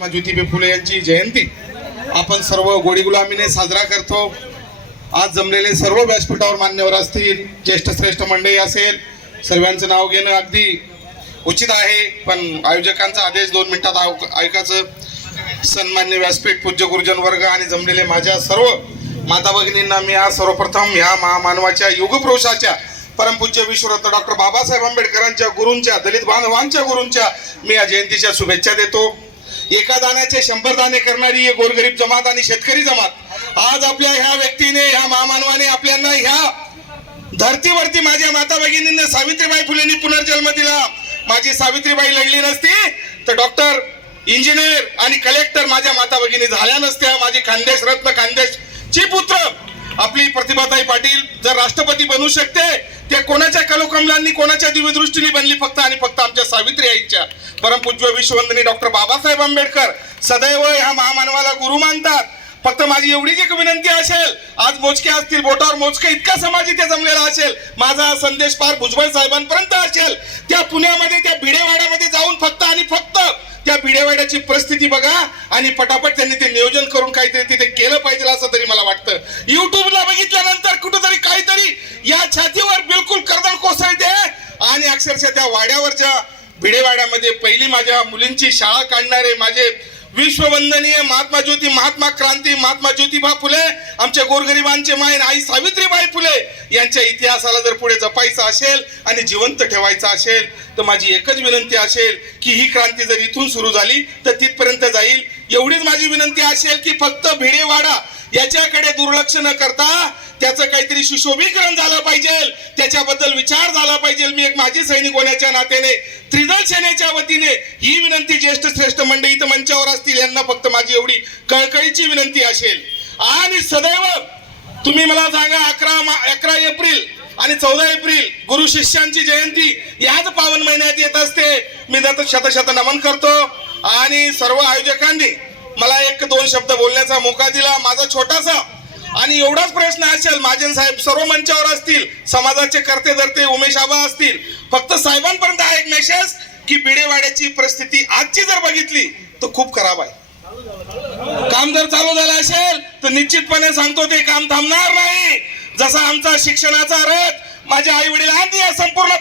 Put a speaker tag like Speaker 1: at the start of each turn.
Speaker 1: महात्मा ज्योतिबा फुले यांची जयंती. आपण सर्व गोडी गुलामीने साजरा करतो. आज जमलेले सर्व व्यासपीठावर मान्यवर असतील ज्येष्ठ श्रेष्ठ मंडळी असेल सर्वांचं नाव घेणं अगदी उचित आहे पण आयोजकांचा आदेश दोन मिनिटात ऐकायचं. सन्मान्य व्यासपीठ पूज्य गुरुजन वर्ग आणि जमलेले माझ्या सर्व माता भगिनींना मी आज सर्वप्रथम ह्या महामानवाच्या युगपुरुषाच्या परमपूज्य विश्वरत्न डॉक्टर बाबासाहेब आंबेडकरांच्या गुरूंच्या दलित बांधवांच्या गुरूंच्या मी या जयंतीच्या शुभेच्छा देतो. एका दाण्याचे शंभर दाणे करणारी ही गोरगरीब जमात आणि शेतकरी जमात. आज आपल्या ह्या व्यक्तीने ह्या महामानवाने आपल्याला ह्या धरतीवरती माझ्या माता भगिनींना सावित्रीबाई फुलेंनी पुनर्जन्म दिला. माझी सावित्रीबाई लढली नसती तर डॉक्टर इंजिनियर आणि कलेक्टर माझ्या माता भगिनी झाल्या नसत्या. माझी खानदेश रत्न खानदेश ची पुत्र आपली प्रतिभाताई पाटील जर राष्ट्रपती बनू शकते ते कोणाच्या कलोकमलांनी कोणाच्या दिव्यदृष्टीने बनली फक्त आणि फक्त आमच्या सावित्री आईच्या? परमपूज्य विश्ववंदनी डॉक्टर बाबासाहेब आंबेडकर सदैव ह्या महामानवाला गुरु मानतात. फक्त माझी एवढीच एक विनंती असेल आज मोजके असतील बोटावर मोजके इतका समाज इथे जमलेला असेल माझा हा संदेश पार भुजबळ साहेबांपर्यंत असेल. त्या पुण्यामध्ये त्या भिडेवाड्यामध्ये जाऊन फक्त आणि फक्त त्या भिडेवाड्याची परिस्थिती बघा आणि पटापट त्यांनी ते नियोजन करून काहीतरी तिथे केलं पाहिजे असं तरी मला वाटतं. युट्यूबला आणि अक्षरशः त्या वाड्यावरच्या भिडेवाड्यामध्ये पहिली माझ्या मुलींची शाळा काढणारे माझे विश्ववंदनीय महात्मा ज्योती महात्मा क्रांती महात्मा ज्योतिबा फुले आमच्या गोरगरिबांचे मायन आई सावित्रीबाई फुले यांच्या इतिहासाला जर पुढे जपायचं असेल आणि जिवंत ठेवायचं असेल तर माझी एकच विनंती असेल की ही क्रांती जर इथून सुरू झाली तर तिथपर्यंत जाईल. एवढीच माझी विनंती असेल की फक्त भिडेवाडा याच्याकडे दुर्लक्ष न करता त्याचं काहीतरी सुशोभीकरण झालं पाहिजे. त्याच्याबद्दल विचार झाला पाहिजे. मी एक माजी सैनिक होण्याच्या नात्याने त्रिदल सेनेच्या वतीने ही विनंती ज्येष्ठ श्रेष्ठ मंडळी इथं मंचावर असतील यांना फक्त माझी एवढी कळकळीची विनंती असेल. आणि सदैव तुम्ही मला सांगा अकरा मा- अकरा एप्रिल आणि चौदा एप्रिल गुरु शिष्यांची जयंती याच पावन महिन्यात येत असते. मी त्याचं शतशत नमन करतो. आणि सर्व आयोजकांनी मला एक दोन शब्द बोलण्याचा मोका दिला माझा छोटासा. आणि एवढाच प्रश्न असेल महाजन साहेब सर्व मंचावर असतील समाजाचे करते धरते उमेश आबा असतील. फक्त साहेबांपर्यंत हा एक मेसेज की बिडेवाड्याची परिस्थिती आजची जर बघितली तर खूप खराब आहे. काम जर चालू झालं असेल तर निश्चितपणे सांगतो ते काम थांबणार नाही. जसा आमचा शिक्षणाचा रथ माझे आई वडील आणि संपूर्ण